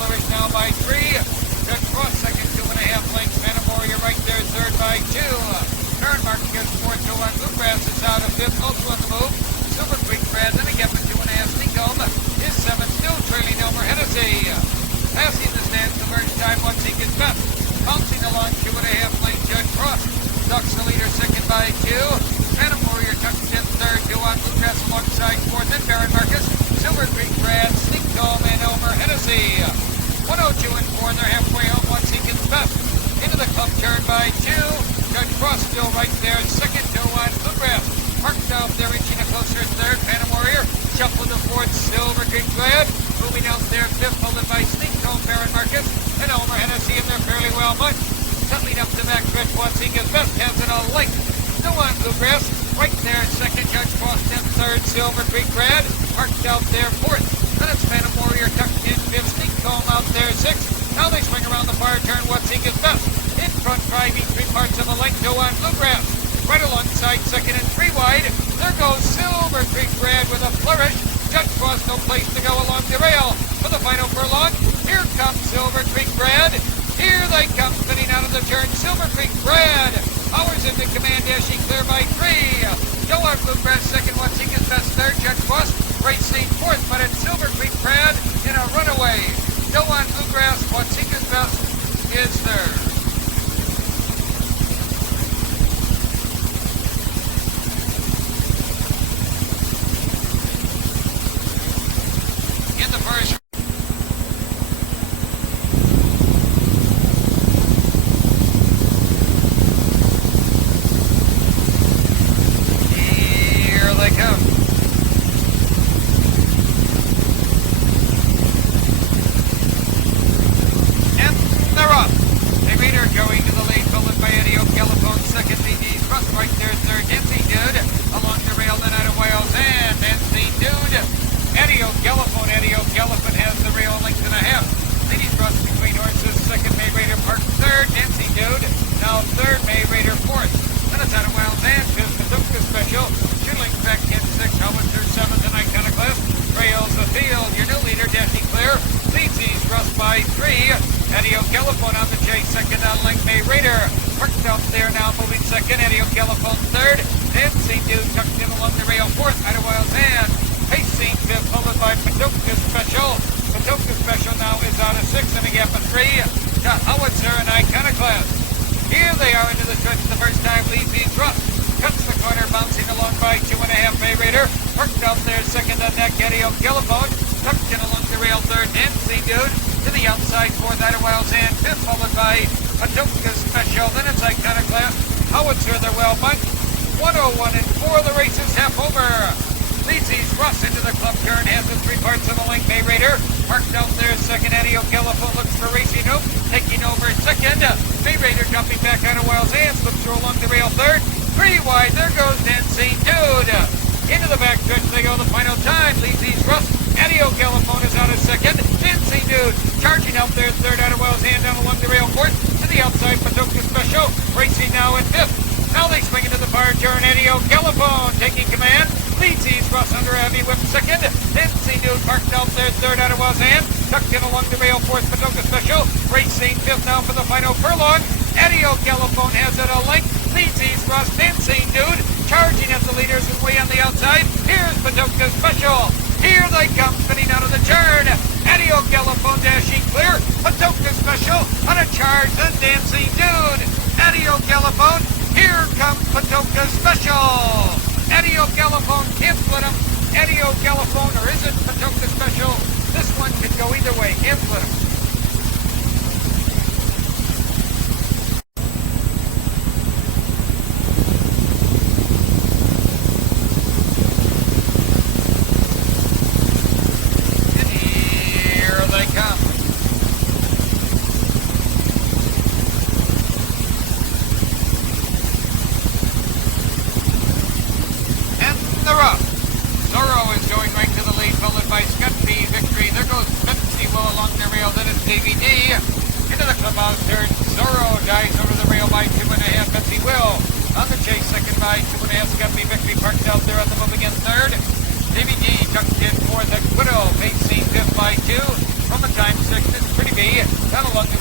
flourish now by 3. Good cross, second, 2.5 lengths. Phantom Warrior right there, third by 2. Turn mark gets 4 to 1. Bluegrass is out of 5th, also on the move. Silver Creek Brad, then again for 2.5. Sneak home is 7, still trailing Elmer Hennessy. Passing the stands the first time once he gets best. Bouncing along 2.5 lane Judge Cross. Ducks the leader second by 2. Phantom Warrior tucks in third, 2 on Bluegrass alongside fourth. Then Baron Marcus, Silver Creek Brad, Sneak home, and Elmer Hennessy. 102 and 4, they're halfway home once he gets best. Into the club turn by 2. Judge Cross still right there, second, 2 on Bluegrass. Parked out there, reaching a closer third. Phantom Warrior, shuffle the fourth. Silver Creek Brad, moving out there fifth, followed by Sneak home, Baron Marcus, and Elmer Hennessy, and they're fairly well munched. Settling up the back stretch once he gets best, has it a length. Still on Bluegrass, right there, second, Judge Cross, then third, Silver Creek Brad, parked out there fourth. Then it's Phantom Warrior tucked in fifth, Sneak home out there sixth. Now they swing around the far turn once he gets best. In front, driving 3 parts of a length, 2 on Bluegrass. Right alongside second and 3 wide. There goes Silver Creek Brad with a flourish. Judge Cross, no place to go along the rail. For the final furlong, here comes Silver Creek Brad. Here they come, spinning out of the turn. Silver Creek Brad. Powers into command, dashing clear by 3. Go on Bluegrass second, once he gets best third. Judge Cross racing fourth, but it's Silver Creek Brad in a runaway. Go on Bluegrass, once he gets best is third. In the first. Here they come. And they're off. A Raider going to the lead, followed by Eddie O'Callaghan, second. DD Trust right there, third. Dancing Dude along the rail, then out of Wales, and Dancing Dude. Eddie O'Callaghan has the rail, length and a half. Ladies Trust between horses, second. May Raider Park, third. Dancing Dude, now third. May Raider fourth. Then it's out of Wales, and fifth. Paducah Special. Shooting back in 6. Howitzer 7th in Iconoclast. Trails the field. Your new leader, Dashing Clear, leads these Trust by 3. Eddie O'Callaghan on the chase, second on length. May Raider parked out there now, moving second. Eddie O'Callaghan third. Dancing Dude tucked in along the rail fourth. Out of Wales, and pacing fifth, followed by Paducah Special. Paducah Special now is out of 6 and a gap of 3 to Howitzer and Iconoclast. Here they are into the stretch the first time, leads these Trust. Cuts the corner, bouncing along by 2.5. May Raider parked out there, second on deck. Eddie O'Callaghan tucked in along the rail third. Dancing Dude to the outside fourth. Out of Wales, and fifth, followed by Paducah Special. Then it's Iconoclast. Howitzer, they're well bunched. 101 and 4, the race is half over. Leads these Ross into the club turn, has the 3 parts of a length. May Raider parked out there second. Eddie O'Callaghan looks for Racing Hoop, taking over second. May Raider jumping back out of Wales, and slips through along the rail third. 3 wide, there goes Dancing Dude. Into the back stretch they go, the final time. Leads these Ross. Eddie O'Callaghan is out of second. Dancing Dude charging out there third. Out of Wales, and down along the rail fourth. To the outside, Paducah Special racing now in fifth. Now they swing into the far turn. Eddie O'Callaghan taking command. Leads these Ross under a heavy whip second. Dancing Dude parked out there third. Out of Wales, and tucked in along the rail fourth. Paducah Special racing fifth now for the final furlong. Eddie O'Callaghan has it a length. Leads these Ross. Dancing Dude charging at the leaders and way on the outside. Here's Paducah Special. Here they come, spinning out of the turn. Eddie O'Callaghan dashing clear. Paducah Special on a charge, then Dancing Dude. Eddie O'Callaghan, here comes Paducah Special. Eddie O'Callaghan can't split him. Eddie O'Callaghan, or is it Paducah Special? This one could go either way. Can't split him. Zorro is going right to the lead, followed by Scott B. Victory. There goes Pepsi Will along the rail. Then it's DVD. Into the clubhouse turn. Zorro dives over the rail by 2.5. Pepsi Will on the chase, second by 2.5. Scott B. Victory parked out there on the move again third. DVD tucked in fourth. Equito pacing fifth by 2. From the time 6th.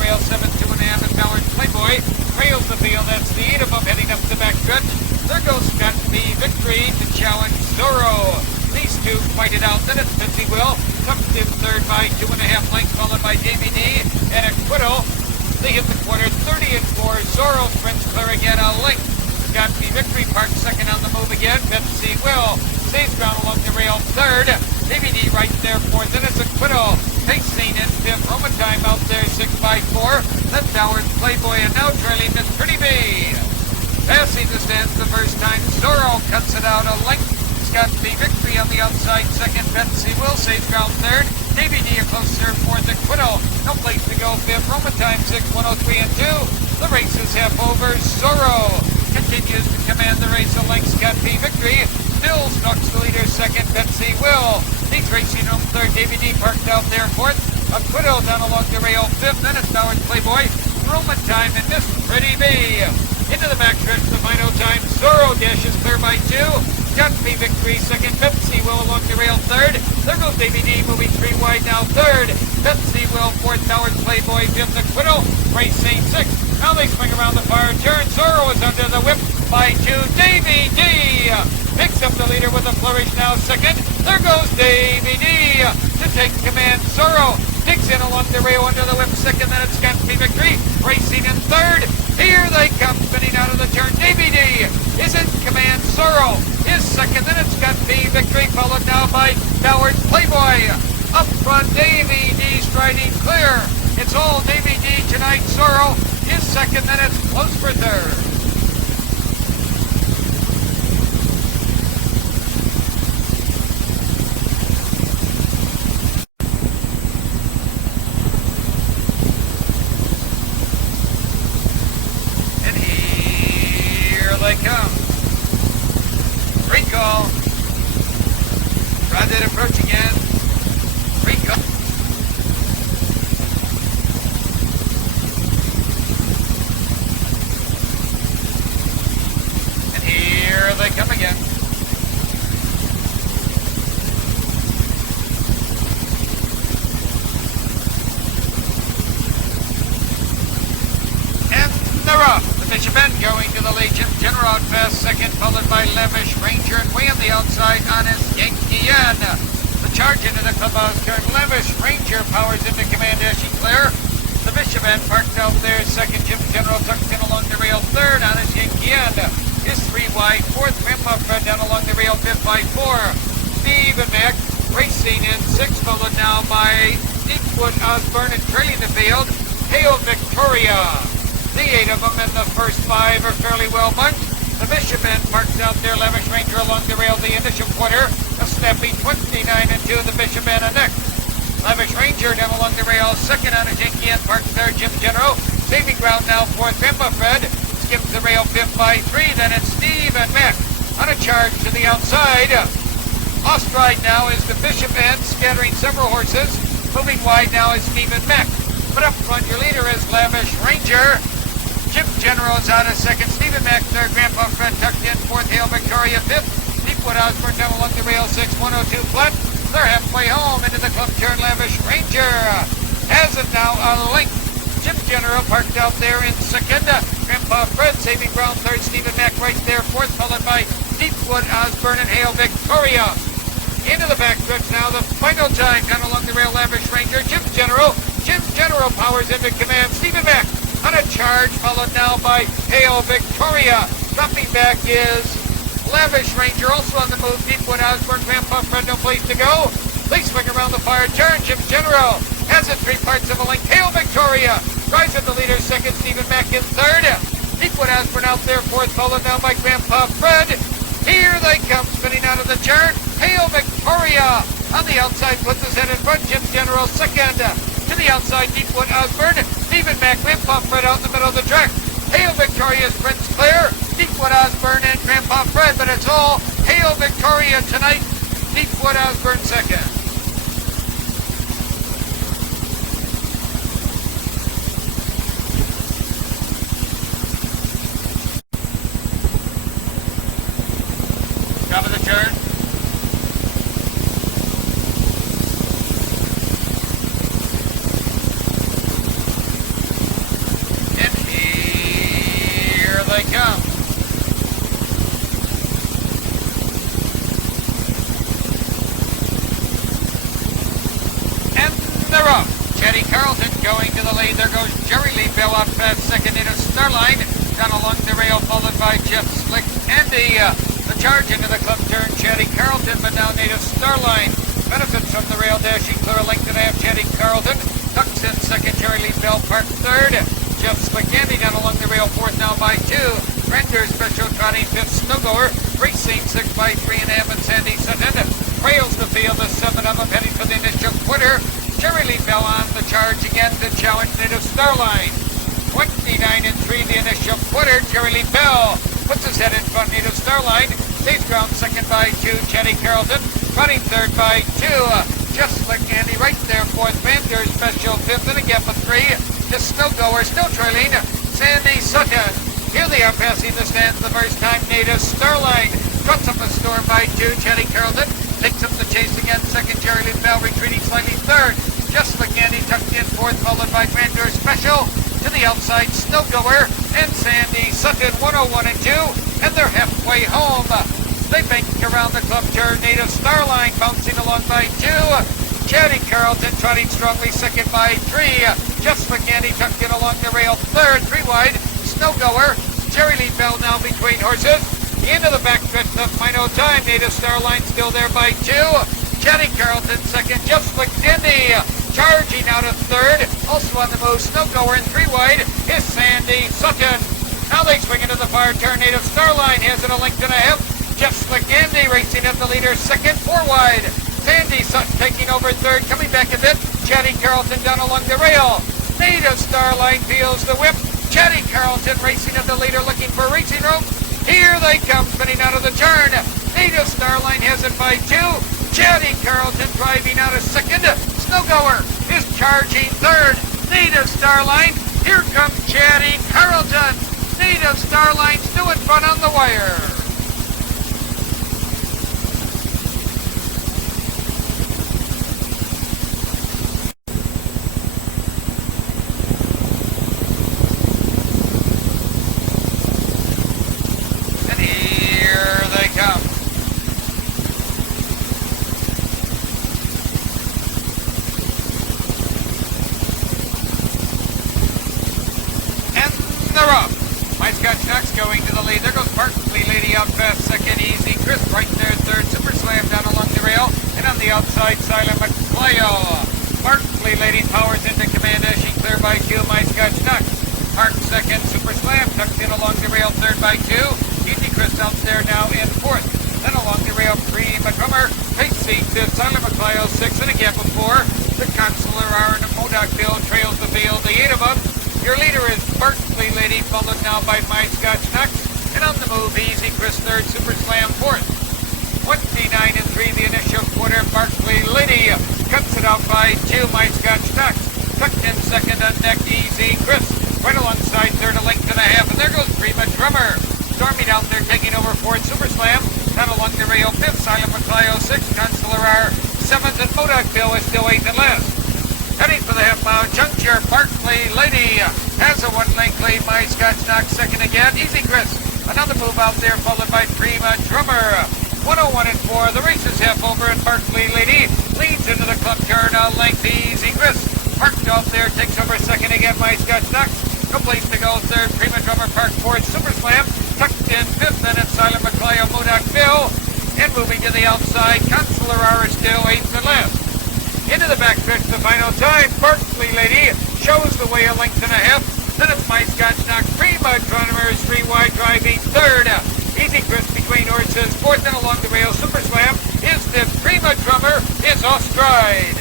rail 7-2.5 as Ballard Playboy trails the field. That's the 8 of them heading up the backstretch. There goes Scott B. Victory to challenge Zorro. These two fight it out. Then it's Fitzy Will. Tucked in third by 2.5 lengths, followed by DVD and Acquittal. They hit the quarter 30 and 4. Zorro sprints clear again a length. Scott B. Victory Park second on the move again. Fitzy Will stays ground along the rail third. DVD right there fourth. Then it's Acquittal. Pacing in fifth. Roma time out there 6 by 4. Then Ballard Playboy and now trailing Miss Pretty B. Passing the stands the first time. Zorro cuts it out a length. Scott B. Victory on the outside second. Betsy Will saves ground third. DVD a close third fourth. Acquittal. No place to go fifth. Roma time 6, 103 and 2. The race is half over. Zorro continues to command the race a length. Scott B. Victory still stalks the leader second. Betsy Will. He's racing home third. DVD parked out there fourth. Acquittal down along the rail fifth. Then it's Ballard Playboy. Roma time and Miss Pretty B. Into the backstretch, the final time. Zorro dashes clear by 2. Scott B. Victory second. Betsy Will along the rail third. There goes DVD moving 3 wide now third. Betsy Will fourth. Ballard Playboy fifth. Acquittal racing sixth. Now they swing around the far turn. Zorro is under the whip by 2. DVD picks up the leader with a flourish now second. There goes DVD to take command. Zorro digs in along the rail under the whip second. Then it's Scott B. Victory racing in third. Here they come spinning out of the turn. DVD is in command. Zorro is second. Then it's Scott B. Victory followed now by Ballard Playboy. Up front, DVD striding clear. It's all DVD tonight. Zorro is second. Then it's close for third. They come. Recall. Try that approach again. Recall. And here they come again. And they're off. Bishop End going to the Legion. General out fast second, followed by Lavish Ranger, and way on the outside, Honest Yankee Yen. The charge into the clubhouse turn. Lavish Ranger powers into command as she clear. The Bishop End parked out there second. Jim General tucked in along the rail third. Honest Yankee Yen is 3 wide. Fourth, Grandpa Fred down along the rail fifth by 4. Steve and Mac racing in sixth, followed now by Deepwood Osborne and trailing the field. Hail Victoria. The 8 of them in the first 5 are fairly well bunched. The Bishop End parked out there. Lavish Ranger along the rail the initial quarter. A snappy 29 and 2. The Bishop End a next. Lavish Ranger down along the rail second on a Yankee End parked third. Jim General saving ground now fourth. Grandpa Fred skips the rail fifth by 3. Then it's Steve and Mac on a charge to the outside. Off-stride now is the Bishop End scattering several horses. Moving wide now is Steve and Mac. But up front your leader is Lavish Ranger. Jim General is out of second. Stephen Mack third. Grandpa Fred tucked in fourth. Hail Victoria fifth. Deepwood Osborne down along the rail 6, 102 flat. They're halfway home into the club turn. Lavish Ranger has it now a length. Jim General parked out there in second. Grandpa Fred saving ground third. Stephen Mack right there fourth, followed by Deepwood Osborne and Hail Victoria. Into the backstretch now. The final time down along the rail. Lavish Ranger. Jim General powers into command. Stephen Mack on a charge, followed now by Hail Victoria. Dropping back is Lavish Ranger, also on the move. Deepwood Osborne, Grandpa Fred, no place to go. They swing around the fire turn. Jim General has it 3 parts of a length. Hail Victoria drives at the leader second. Stephen Mack in third. Deepwood Osborne out there fourth, followed now by Grandpa Fred. Here they come, spinning out of the turn. Hail Victoria on the outside puts his head in front. Jim General second. To the outside, Deepwood Osborne. Stephen Mack, Grandpa Fred out in the middle of the track. Hail Victoria sprints clear. Deepwood Osborne and Grandpa Fred, but it's all Hail Victoria tonight. Deepwood Osborne second. Top of the turn. Chetty Carlton going to the lead. There goes Jerry Lee Bell out fast second into Starline. Down along the rail, followed by Jeff Slick Andy. The charge into the club turn, Chetty Carlton, but now native Starline benefits from the rail, dashing clear a length and a half. Chetty Carlton tucks in second, Jerry Lee Bell Park third. Jeff Slick Andy down along the rail, fourth now by 2. Render Special trotting fifth, Snowgoer racing 6 by 3.5, and Sandy Sutton trails the field. The 7 of them heading for the initial quarter. Jerry Lee Bell on the charge again to challenge native Starline. 29 and 3 the initial quarter. Jerry Lee Bell puts his head in front. Native Starline stays ground second by 2. Chetty Carlton running third by 2. Just Slick Andy right there fourth. Vander Special fifth, and a gap of 3. The Snowgoer still trailing Sandy Sutton. Here they are passing the stands the first time. Native Starline cuts up a score by 2. Chetty Carlton takes up the chase again. Second, Jerry Lee Bell retreating slightly third. Just Slick Andy tucked in fourth, followed by Vander Special. To the outside, Snowgoer and Sandy Sutton, 101 and 2, and they're halfway home. They bank around the club turn. Native Starline bouncing along by 2. Chetty Carlton trotting strongly second by 3. Just Slick Andy tucked in along the rail third, 3 wide. Snowgoer, Jerry Lee Bell now between horses. Into the back stretch, the final time. Native Starline still there by 2. Chetty Carlton second, Just Slick Andy charging out of third. Also on the move, Snowgoer in 3 wide is Sandy Sutton. Now they swing into the far turn. Native Starline has it a length and a half. Just Slick Andy racing at the leader second, 4 wide. Sandy Sutton taking over third, coming back a bit. Chetty Carlton down along the rail. Native Starline feels the whip. Chetty Carlton racing at the leader, looking for racing room. Here they come, spinning out of the turn. Native Starline has it by 2. Chetty Carlton driving out of second. Snowgoer is charging third. Native Starline. Here comes Chetty Carlton. Native Starline still in front on the wire. Going to the lead. There goes Barkley Lady out fast second. Easy Chris right there third. Super Slam down along the rail. And on the outside, Silent McClyo. Barkley Lady powers into command as she clear by 2. My Scotch Knox. Park second. Super Slam tucked in along the rail third by 2. Easy Chris out there now in fourth. Then along the rail, Prima Drummer. Pacing fifth. Silent McClyo 6 and a gap of 4. The Consular Aaron and Modoc Bill trails the field. The 8 of them. Your leader is Barkley Lady, followed now by My Scotch Knox. And on the move, Easy Chris third, Super Slam fourth. 29 and 3 the initial quarter. Barkley Lady cuts it out by 2. My Scotch Knox tucked in second on deck. Easy Chris right alongside third, a length and a half. And there goes Prima Drummer. Storming out there, taking over fourth. Super Slam down along the rail fifth. Silent McClyo 6. Consular R 7th, and Modoc Bill is still 8th and last. Heading for the half-mile juncture, Barkley Lady has a 1-length lead. My Scotch Knox second again. Easy Chris, another move out there, followed by Prima Drummer. 101 and 4. The race is half over, and Barkley Lady leads into the club turn. A length. Easy Chris parked out there, takes over second again. My Scotch Knox, no place to go. Third, Prima Drummer parked fourth. Super Slam tucked in fifth, and it's Silent McClyo, Modoc Bill. And moving to the outside, Consular R is still 8th and last. Into the back stretch, the final time. Barkley Lady shows the way a length and a half. Then it's My Scotch Knox. Prima Drummer is 3 wide, driving third. Easy Chris between horses. Fourth and along the rail. Super Slam is fifth. Prima Drummer is off stride.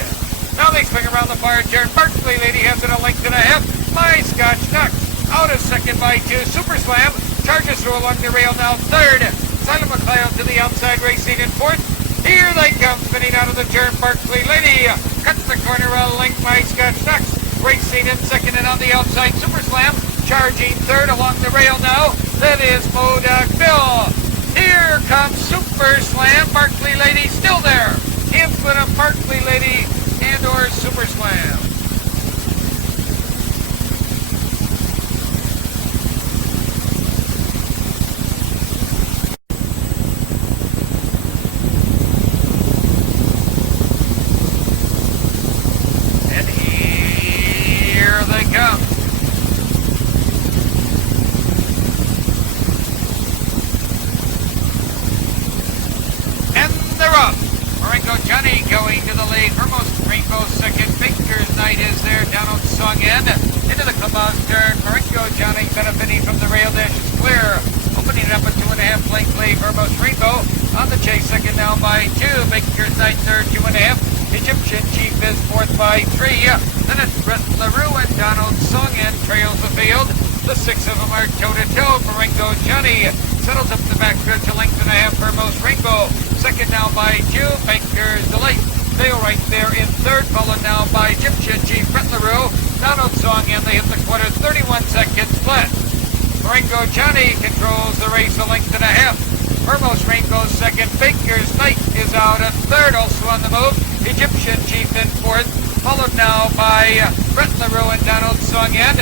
Now they swing around the far turn. Barkley Lady has it a length and a half. My Scotch Knox out of second by 2. Super Slam charges through along the rail now third. Silent McClyo to the outside, racing in fourth. Here they come, spinning out of the turn. Barkley Lady cuts the corner a length. My Scotch Knox racing in second, and on the outside, Super Slam charging third along the rail now. That is Modoc Bill. Here comes Super Slam. Barkley Lady still there. In front of Barkley Lady and or Super Slam. swung in. Into the clubhouse turn. Maringo Johnny benefiting from the rail dash is clear. Opening it up a 2.5 length lead. Vermos Rainbow on the chase. Second now by 2. Baker's Knight third, 2.5. Egyptian Chief is fourth by 3. Then it's Brett LaRue and Donald Song in trails the field. The 6 of them are toe-to-toe. Maringo Johnny settles up the back stretch a length and a half for Most Rainbow. Second now by 2. Baker's Delight. Dale right there in third, followed now by Egyptian Chief Brett LaRue. Donald Song in. They hit the quarter 31 seconds flat. Maringo Johnny controls the race a length and a half. Vermos Rainbow second. Baker's Knight is out at third, also on the move. Egyptian Chief in fourth, followed now by Brett LaRue and Donald Song in.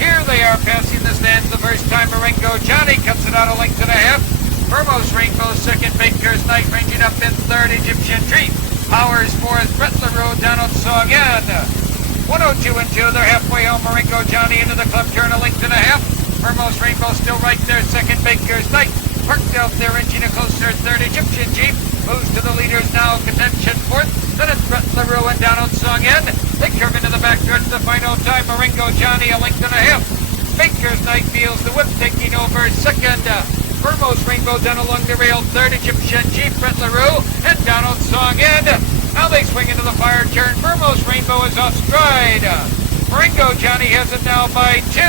Here they are passing the stands the first time. Maringo Johnny cuts it out a length and a half. Vermos Rainbow second. Baker's Knight ranging up in third. Egyptian Chief Powers fourth. Brett LaRue, Donald Song in. 102 and 2. They're halfway home. Maringo Johnny into the club turn a length and a half. Vermos Rainbow still right there. Second. Baker's Knight parked out there, inching a closer third. Egyptian Chief moves to the leaders now. Contention fourth. Then it's Brett LaRue and Donald Song in. They curve into the backstretch. The final time. Maringo Johnny a length and a half. Baker's Knight feels the whip, taking over second. Vermos Rainbow down along the rail third. Egyptian Chief Brett LaRue and Donald Song in. Now they swing into the fire turn. Vermos Rainbow is off stride. Maringo Johnny has it now by 2.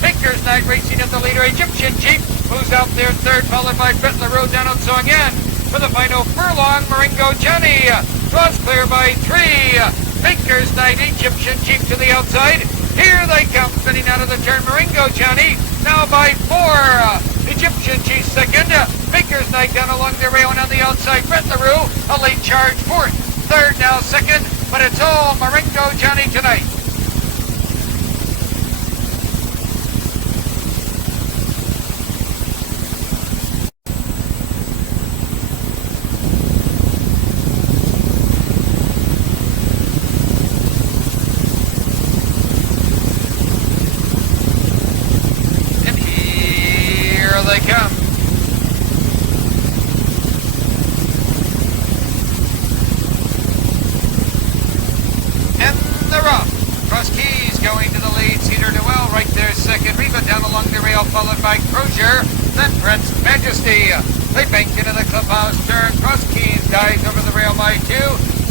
Baker's Knight racing at the leader. Egyptian Chief moves out there third, followed by Brett LaRue. Donald Song in. For the final furlong, Maringo Johnny draws clear by 3. Baker's Knight, Egyptian Chief to the outside. Here they come, spinning out of the turn. Maringo Johnny now by 4. Egyptian Chief second. Baker's Knight down along the rail and on the outside. Brett LaRue, a late charge fourth. Third now second, but it's all Maringo Johnny tonight. They come. And they're off. Cross Keys going to the lead. Cedar Noel right there second. Reba down along the rail, followed by Crozier. Then Brett's Majesty. They bank into the clubhouse turn. Cross Keys dives over the rail by 2.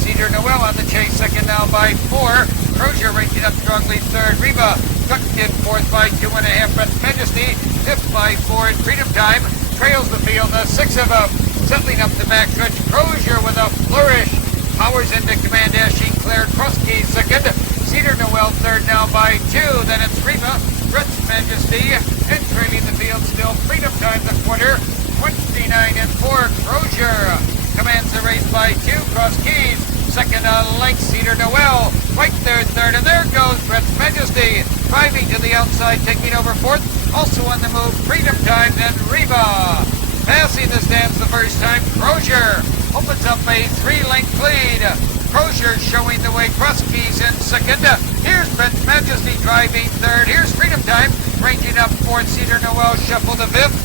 Cedar Noel on the chase second now by 4. Crozier racing up strongly third. Reba tucked in fourth by 2.5. Brett's Majesty fifth by 4 in Freedom Time. Trails the field, the 6 of them. Settling up the backstretch. Crozier with a flourish. Powers into command, dashing clear. Cross Keys second. Cedar Noel third now by 2. Then it's Reba, Brett's Majesty, and trailing the field still. Freedom Time the quarter. 29 and 4. Crozier commands the race by 2. Cross Keys second length. Cedar Noel right there third. And there goes Brett's Majesty driving to the outside, taking over fourth. Also on the move, Freedom Time, then Reba. Passing the stands the first time, Crozier opens up a 3-length lead. Crozier showing the way, Cross Keys in second. Here's Brett's Majesty driving third. Here's Freedom Time ranging up fourth. Cedar Noel shuffle the fifth.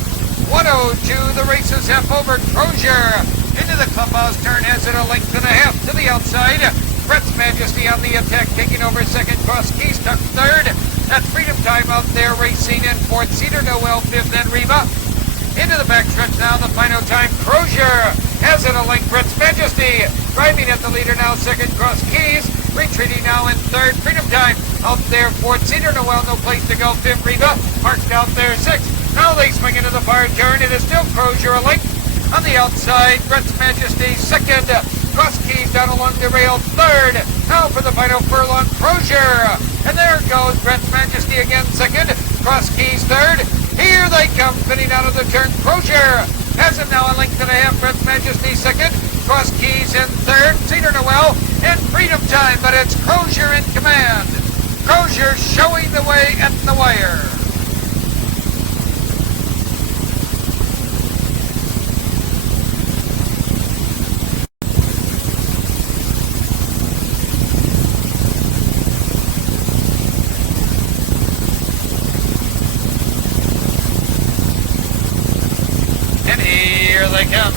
102, the race is half over. Crozier into the clubhouse turn, has it a length and a half to the outside. Brett's Majesty on the attack, taking over second. Cross Keys tucked third. That's Freedom Time out there racing in fourth. Cedar Noel fifth, and Reba. Into the backstretch now, the final time. Crozier has it a length. Brett's Majesty driving at the leader now, second. Cross Keys retreating now in third. Freedom Time out there fourth. Cedar Noel, no place to go. Fifth, Reba parked out there sixth. Now they swing into the fire turn. It is still Crozier a length on the outside. Brett's Majesty second. Cross Keys down along the rail third. Now for the final furlong, Crozier. And there goes Brett's Majesty again second. Cross Keys third. Here they come, spinning out of the turn. Crozier has him now a length and a half. Brett's Majesty second. Cross Keys in third. Cedar Noel in Freedom Time, but it's Crozier in command. Crozier showing the way at the wire. Here they come.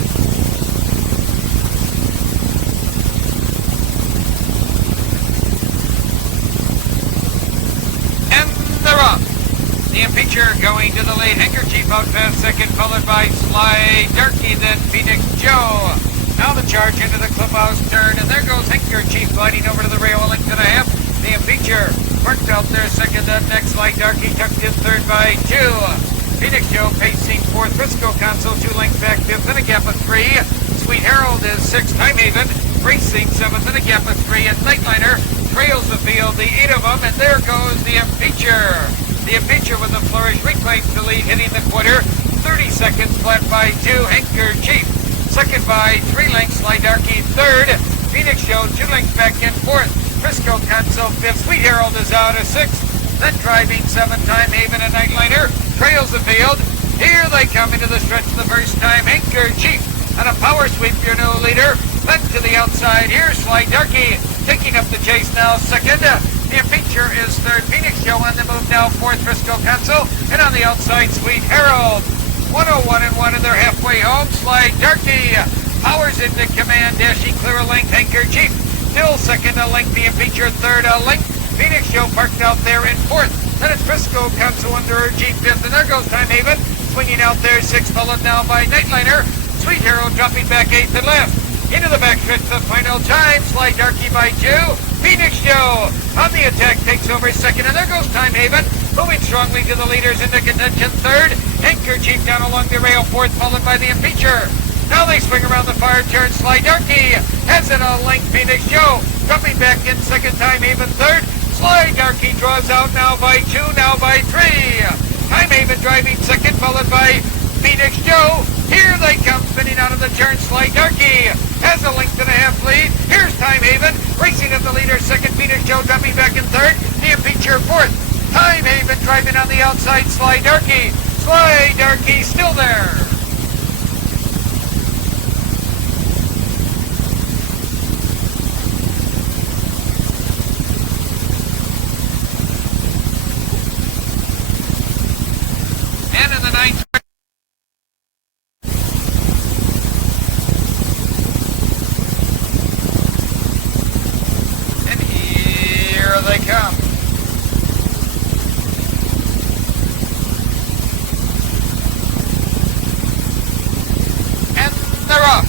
The Impeacher going to the lead. Handkerchief out fast second, followed by Sly Darky, then Phoenix Joe. Now the charge into the clubhouse turn, and there goes Handkerchief gliding over to the rail, a length and a half. The Impeacher worked out there second, up next. Sly Darky tucked in third by 2. Phoenix Joe pacing fourth. Frisco Console 2 lengths back fifth, and a gap of 3. Sweet Harold is sixth. Time Haven racing seventh, and a gap of 3. And Nightliner trails the field, the 8 of them, and there goes the Impeacher. The Impeacher with a flourish reclaims the lead, hitting the quarter. 30 seconds flat by 2. Handkerchief second by 3 lengths. Sly Darky third. Phoenix Joe 2 lengths back in fourth. Frisco Console fifth. Sweet Harold is out of sixth. Then driving 7, Time Haven and Nightliner trails the field. Here they come into the stretch the first time. Handkerchief and a power sweep, your new leader. Then to the outside. Here's Sly Darky taking up the chase now second. The Impeacher is third. Phoenix Joe on the move now fourth. Frisco Console, and on the outside Sweet Harold. 101 and 1, and they're halfway home. Sly Darky powers into command, dashing clear a length. Handkerchief still second, a length. The Impeacher third, a length. Phoenix Joe parked out there in fourth. Then it's Frisco Console under her Jeep fifth, and there goes Time Haven swinging out there sixth, followed now by Nightliner. Sweet Harold dropping back eighth and left. Into the backstretch, the final time. Sly Darky by 2. Phoenix Joe on the attack takes over second, and there goes Time Haven moving strongly to the leaders into contention third. Handkerchief down along the rail fourth, followed by the Impeacher. Now they swing around the far turn. Sly Darky has it a length. Phoenix Joe dropping back in second. Time Haven third. Sly Darky draws out now by 2, now by 3. Time Haven driving second, followed by Phoenix Joe. Here they come, spinning out of the turn. Sly Darky has a length and a half lead. Here's Time Haven racing up the leader second. Phoenix Joe dropping back in third. The Impeacher fourth. Time Haven driving on the outside. Sly Darky. Sly Darky still there. And in the ninth. And here they come. And they're off.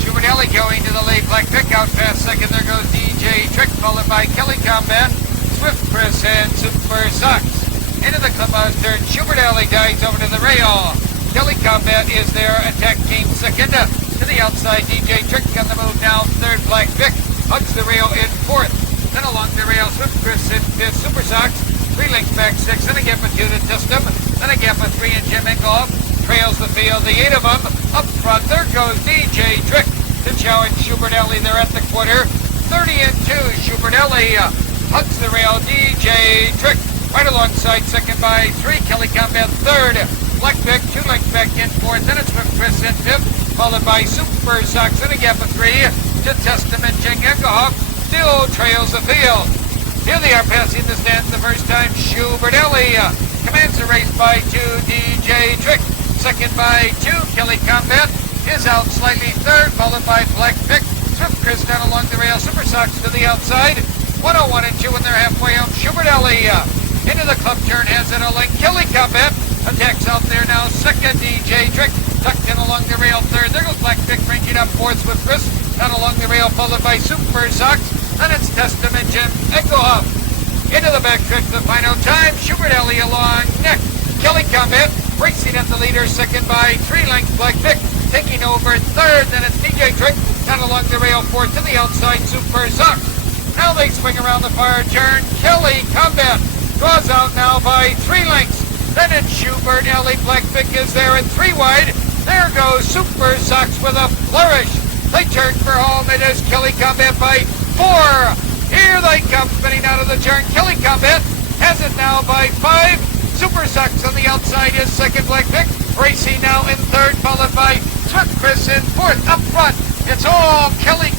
Schubertelli going to the lead. Black Vic out fast second. There goes DJ Trick, followed by Kelly Combat, Swift Chris, and Super Sox. Into the clubhouse turn. Schubertelli dives over to the rail. Kelly Combat is there. Attack team second. To the outside, DJ Trick on the move now. Third, Black Vic hugs the rail in fourth. Then along the rail, Swift Chris in fifth. Super Sox 3 lengths back 6. Then a gap of 2 to Tustum. Then a gap of 3 in Jim Ingolf. Trails the field. The 8 of them up front. There goes DJ Trick to challenge Schubertelli. They're at the quarter. 30 and 2. Schubertelli hugs the rail. DJ Trick right alongside second by 3. Kelly Combat third. Black Vic 2 lengths back in fourth. Then it's Swift Chris in fifth, followed by Super Sox and a gap of 3 to Testament. Jing Engelhoff still trails the field. Here they are passing the stands the first time. Schubertelli commands the race by 2. DJ Trick second by 2. Kelly Combat is out slightly third, followed by Black Vic. Swift Chris down along the rail. Super Sox to the outside. 101 and 2 when they're halfway home. Schubertelli into the club turn, has it a length. Kelly Combat attacks out there now. Second, DJ Trick tucked in along the rail. Third, there goes Black Vic ranging up fourth with Chris down along the rail, followed by Super Sox. And it's Testament Jim Engelhoff. Into the backstretch, the final time. Schubertelli along next. Kelly Combat racing at the leader, second by 3 lengths. Black Vic taking over third. Then it's DJ Trick down along the rail, fourth to the outside. Super Sox. Now they swing around the far turn. Kelly Combat draws out now by 3 lengths. Then it's Schubertelli. Black Vic is there at 3 wide. There goes Super Sox with a flourish. They turn for home. It is Kelly Combat by 4. Here they come spinning out of the turn. Kelly Combat has it now by 5. Super Sox on the outside is second. Black Vic racing now in third, followed by Swift Chris in fourth. Up front, it's all Kelly